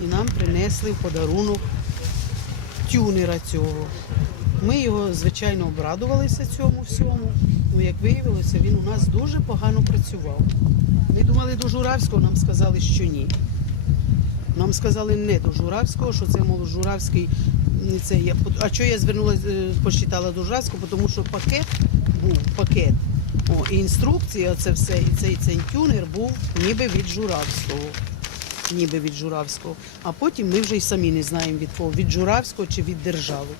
і нам принесли в подарунок тюнера цього. Ми його, звичайно, обрадувалися цьому всьому. Ну, як виявилося, він у нас дуже погано працював. Ми думали до Журавського, нам сказали, що ні. Нам сказали не до Журавського, що це, мов, Журавський. Це я. А чого я звернулася, е, посчитала до Журавського, тому що пакет був пакет. О, і інструкція, це все, і цей, цей тюнер був ніби від Журавського. Ніби від Журавського. А потім ми вже й самі не знаємо від кого, від Журавського чи від держави.